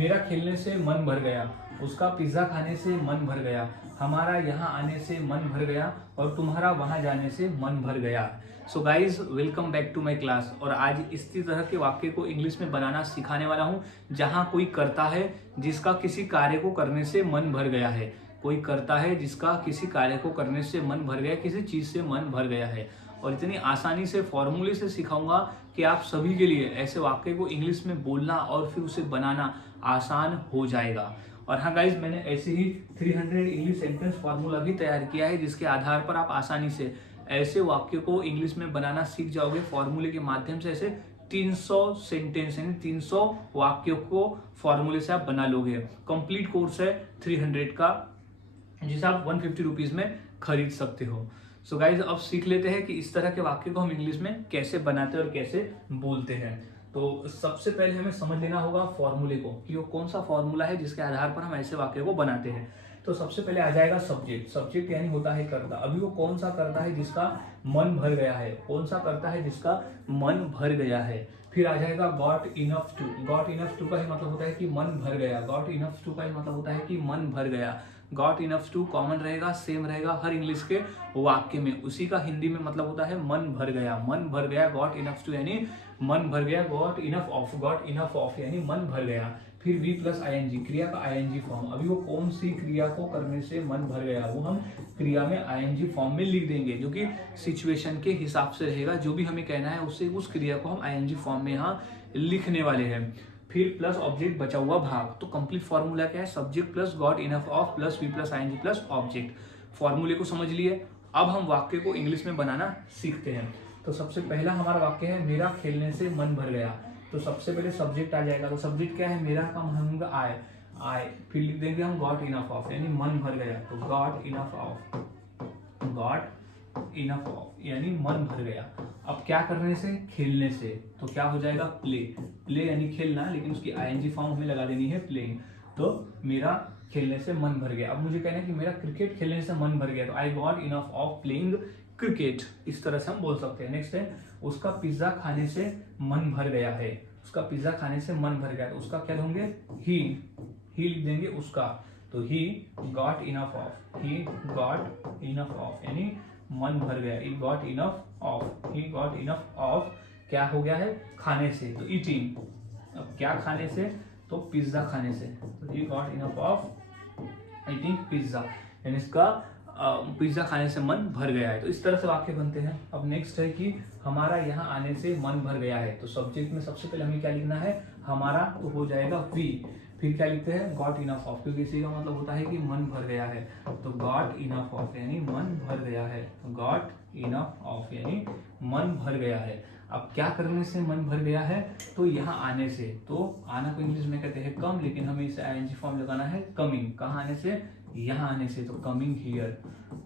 मेरा खेलने से मन भर गया, उसका पिज्ज़ा खाने से मन भर गया, हमारा यहाँ आने से मन भर गया और तुम्हारा वहाँ जाने से मन भर गया। So guys, welcome back to my class. और आज इसी तरह के वाक्य को इंग्लिश में बनाना सिखाने वाला हूँ, जहाँ कोई करता है जिसका किसी कार्य को करने से मन भर गया है। कोई करता है जिसका किसी कार्य को करने से मन भर गया, किसी चीज़ से मन भर गया है। और इतनी आसानी से फॉर्मूले से सिखाऊंगा कि आप सभी के लिए ऐसे वाक्य को इंग्लिश में बोलना और फिर उसे बनाना आसान हो जाएगा। और हाँ गाइज, मैंने ऐसे ही 300 इंग्लिश सेंटेंस फार्मूला भी तैयार किया है, जिसके आधार पर आप आसानी से ऐसे वाक्य को इंग्लिश में बनाना सीख जाओगे। फॉर्मूले के माध्यम से ऐसे 300 सेंटेंस यानी 300 वाक्यों को फॉर्मूले से आप बना लोगे। कंप्लीट कोर्स है 300 का, जिसे आप 150 रुपीज में खरीद सकते हो। सो गाइज, अब सीख लेते हैं कि इस तरह के वाक्य को हम इंग्लिश में कैसे बनाते हैं और कैसे बोलते हैं। तो सबसे पहले हमें समझ लेना होगा फॉर्मूले को, कि वो कौन सा फॉर्मूला है जिसके आधार पर हम ऐसे वाक्य को बनाते हैं। तो सबसे पहले आ जाएगा सब्जेक्ट। सब्जेक्ट यानी होता है कर्ता। अभी वो कौन सा करता है जिसका मन भर गया है, कौन सा करता है जिसका मन भर गया है। फिर आ जाएगा got enough to. Got enough to का ही मतलब होता है कि मन भर गया। गॉट इनफ टू का ही मतलब होता है कि मन भर गया। गॉट इनफ टू कॉमन रहेगा, सेम रहेगा हर इंग्लिश के वाक्य में। उसी का हिंदी में मतलब होता है मन भर गया। मन भर गया, गॉट इनफ टू यानी मन भर गया। Got enough of, got enough of यानी मन भर गया। फिर वी प्लस आईएनजी, क्रिया का आईएनजी फॉर्म। अभी वो कौन सी क्रिया को करने से मन भर गया, वो हम क्रिया में आईएनजी फॉर्म में लिख देंगे, जो कि सिचुएशन के हिसाब से रहेगा। जो भी हमें कहना है उससे उस क्रिया को हम आईएनजी फॉर्म में यहाँ लिखने वाले हैं। फिर प्लस ऑब्जेक्ट, बचा हुआ भाग। तो कंप्लीट फॉर्मूला क्या है? Subject plus got enough of plus V plus ING plus object. फॉर्मूले को समझ लिए, अब हम वाक्य को इंग्लिश में बनाना सीखते हैं। तो सबसे पहला हमारा वाक्य है, मेरा खेलने से मन भर गया। तो सबसे पहले सब्जेक्ट आ जाएगा। तो सब्जेक्ट क्या है? मेरा का हम आई। आई फिर लिख देंगे हम गॉट इनफ ऑफ यानी मन भर गया। तो got enough of, got enough of यानी मन भर गया। अब क्या करने से? खेलने से। तो क्या हो जाएगा? प्ले। प्ले यानी खेलना, लेकिन उसकी आईएनजी फॉर्म हमें लगा देनी है प्लेइंग। तो मेरा खेलने से मन भर गया। अब मुझे कहना है कि मेरा क्रिकेट खेलने से मन भर गया। तो I got enough of playing cricket. इस तरह से हम बोल सकते हैं। नेक्स्ट है, उसका पिज्जा खाने से मन भर गया है। उसका पिज्जा खाने से मन भर गया। तो उसका क्या होंगे? ही लिख देंगे उसका। तो he got enough of, he got enough of यानी मन भर गया। He got enough of, he got enough of क्या हो गया है? खाने से। तो ईटिंग। अब क्या खाने से? तो पिज्जा खाने से। तो he got enough of eating pizza यानी इसका पिज्जा खाने से मन भर गया है। तो इस तरह से वाक्य बनते हैं। अब नेक्स्ट है कि हमारा यहाँ आने से मन भर गया है। तो सब्जेक्ट में सबसे पहले हमें क्या लिखना है? हमारा। तो हो जाएगा वी। फिर क्या लिखते हैं? गॉट इनफ ऑफ, क्योंकि इसी का मतलब होता है कि मन भर गया है। तो गॉट इनफ ऑफ यानी मन भर गया है। गॉट इनफ ऑफ यानी मन भर गया है। अब क्या करने से मन भर गया है? तो यहाँ आने से। तो आना को इंग्लिश में कहते हैं कम, लेकिन हमें इसे आईएनजी फॉर्म लगाना है कमिंग। कहाँ आने से? यहाँ आने से। तो कमिंग हियर।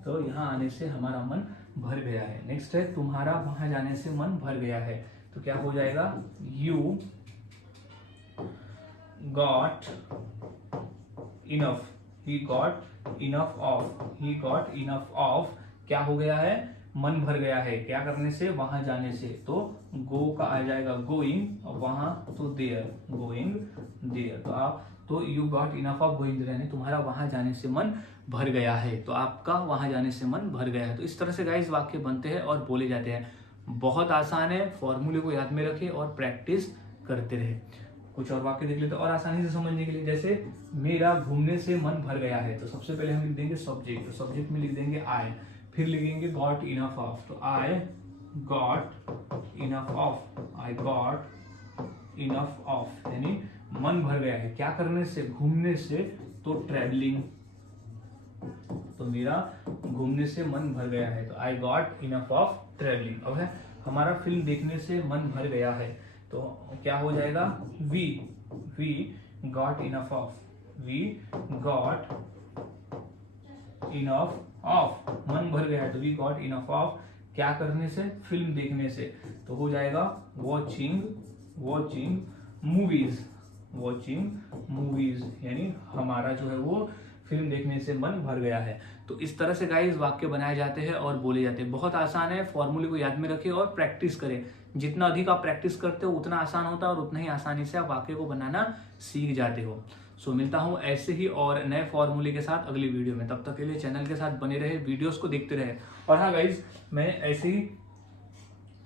तो यहाँ आने से हमारा मन भर गया है। नेक्स्ट है, तुम्हारा वहां जाने से मन भर गया है। तो क्या हो जाएगा? You got enough, he got enough of, he got enough of क्या हो गया है? मन भर गया है। क्या करने से? वहां जाने से। तो गो का आ जाएगा गोइंग, और वहां तो देयर, गोइंग देयर। तो you got enough of going there यानी तुम्हारा वहां जाने से मन भर गया है। तो आपका वहां जाने से मन भर गया है। तो इस तरह से गाइस वाक्य बनते हैं और बोले जाते हैं। बहुत आसान है, फॉर्मूले को याद में रखें और प्रैक्टिस करते रहे। कुछ और वाक्य देख लेते हैं और आसानी से समझने के लिए। जैसे मेरा घूमने से मन भर गया है। तो सबसे पहले हम लिख देंगे सब्जेक्ट। तो सब्जेक्ट में लिख देंगे आई। फिर लिखेंगे गॉट इनफ ऑफ। तो I got enough of, I got enough of यानी मन भर गया है। क्या करने से? घूमने से। तो ट्रैवलिंग। तो मेरा घूमने से मन भर गया है। तो I got enough of travelling. अब है हमारा फिल्म देखने से मन भर गया है। तो क्या हो जाएगा? We got enough of, we got enough of मन भर गया है। तो वी गॉट इनफ ऑफ क्या करने से? फिल्म देखने से। तो हो जाएगा वॉचिंग मूवीज यानी हमारा जो है वो फिल्म देखने से मन भर गया है। तो इस तरह से गाइस वाक्य बनाए जाते हैं और बोले जाते हैं। बहुत आसान है, फॉर्मूले को याद में रखें और प्रैक्टिस करें। जितना अधिक आप प्रैक्टिस करते हो उतना आसान होता है और उतना ही आसानी से आप वाक्य को बनाना सीख जाते हो। सो मिलता हूँ ऐसे ही और नए फॉर्मूले के साथ अगली वीडियो में। तब तक के लिए चैनल के साथ बने रहे, वीडियोस को देखते रहे। और हाँ गाइज, मैं ऐसे ही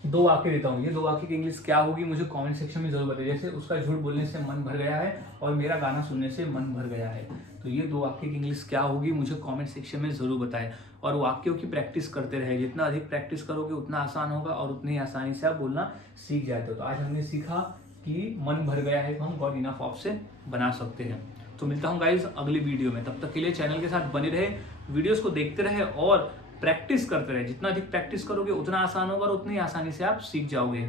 2 वाक्य देता हूँ, ये 2 वाक्य की इंग्लिश क्या होगी मुझे कमेंट सेक्शन में जरूर बताइए। जैसे उसका झूठ बोलने से मन भर गया है और मेरा गाना सुनने से मन भर गया है, तो ये 2 वाक्य की इंग्लिश क्या होगी मुझे कमेंट सेक्शन में जरूर बताएं। और वाक्यों की प्रैक्टिस करते रहे, जितना अधिक प्रैक्टिस करोगे उतना आसान होगा और उतनी आसानी से आप बोलना सीख जाते हो। तो आज हमने सीखा कि मन भर गया है हम गॉट इनफ ऑफ से बना सकते हैं। तो मिलता हूँ गाइज अगली वीडियो में, तब तक के लिए चैनल के साथ बने रहे, वीडियोस को देखते रहे और प्रैक्टिस करते रहे। जितना अधिक प्रैक्टिस करोगे उतना आसान होगा और उतनी आसानी से आप सीख जाओगे।